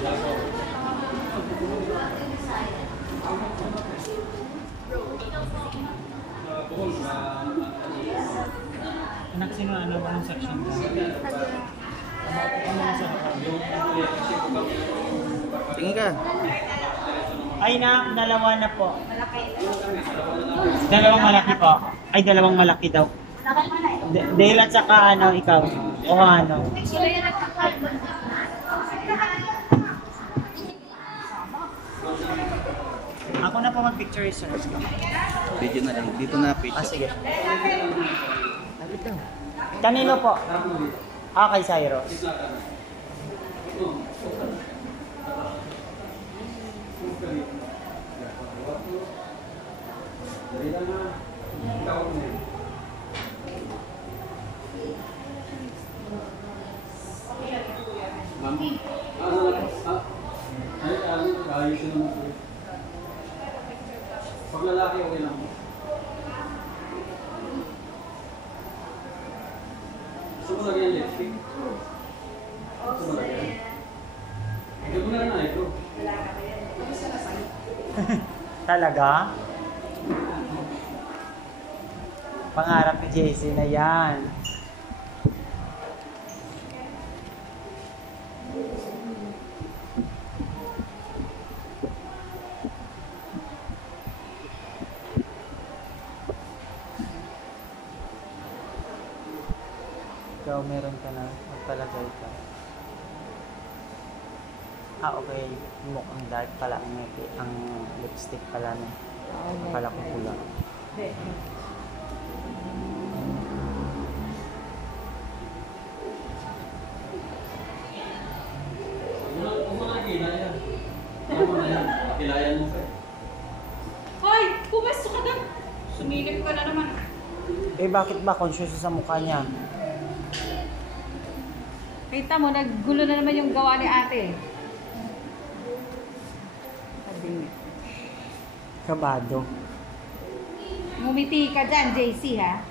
Anak, sino ano ba ng section ka? Tingin ka. Ay na, dalawa na po. Dalawang malaki po. Ay, dalawang malaki daw. Dahil at saka ano, ikaw. O ano. Ako na po mag-picture, sir. Video na lang. Dito na picture. Ah, sige. Kanino po? Ah, kay Cyrus. Pag lalaki, okay lang. Gusto mo lagyan lipstick? Gusto mo lagyan? Hindi mo na rin na ito. Talaga? Pangarap ni JC na yan. Ikaw meron ka na, magpalagay ka. Ah, okay. Mukhang dark pala ang lipstick pala no. Akala ko pula. Huwag mo na kilayan. Huwag mo na yan. Kilayan mo pa. Hoy! Pumasok ka doon! Sumilip ka na naman. Eh, bakit ba conscious sa mukha niya? Kita mo, naggulo na naman yung gawa ni ate. Sabi niya. Kabado. Ngumiti ka dyan, JC, ha?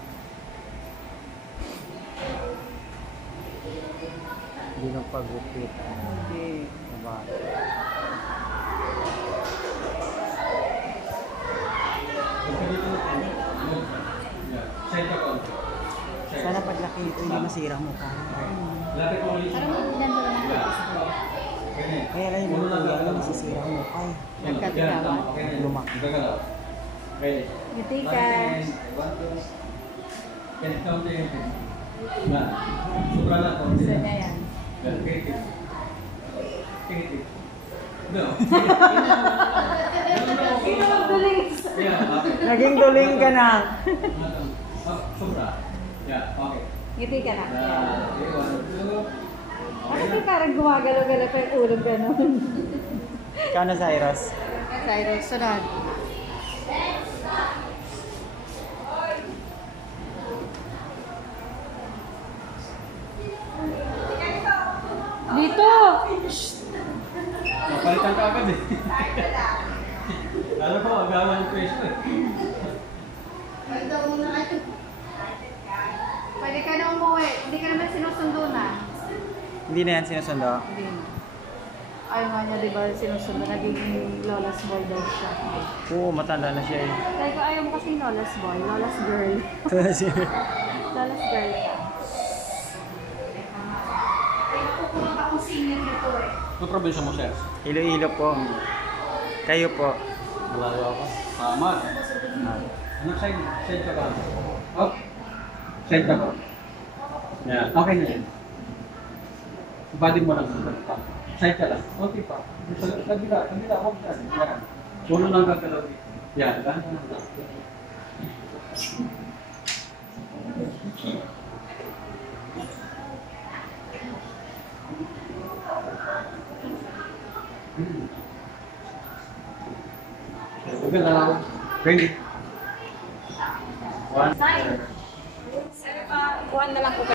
Hindi nang pagupit. Hindi. Kabado. Side ka ko. Sana paglaki ito hindi masira ang mukha. Lapit mo ulit. Parang yan mo naman. Kaya lang yung kuya, yung nasisira ang mukha eh. Nagkatigawan. Lumaki. Gagalaw. Ready? Ngiti ka. Can count it. Yan. Sobra na to. Gusto niya yan. Yan. Tingit. Tingit. No. Naging duling ka na. Sobra. Yeah, okay. Ngiti ka na. Okay, 1, 2. Bakit parang gumagalaw-galaw pa yung ulo gano'n? Ikaw na, Cyrus. Cyrus, sunod. Dito! Napalitan ka agad eh. Alam ko, agawan yung pwesto eh. Pwede ka na umuwi. Hindi ka naman sinusundo na. Hindi na yan sinusundo. Hindi na. Ayaw nga niya, di ba, sinusundo. Naging lola's boy daw siya. Oo, matanda na siya eh. Dahil ko ayaw mo kasi lola's boy, lola's girl. Lola's girl ka. Ay, nakukulang akong senior nito eh. Ano probinsya mo, sir? Ilo-ilo po. Kayo po. Malayo ako. Tama. Ano side? Side ka ba? Oh. Side ka ba? Yeah. Okay na yan. Body mo lang sa side ka lang. Okay pa. Kabila, huwag ka. Yan. Puno lang gagalaw dito. Yan. Gagalaw. Ready? 1. Kuhan na lang po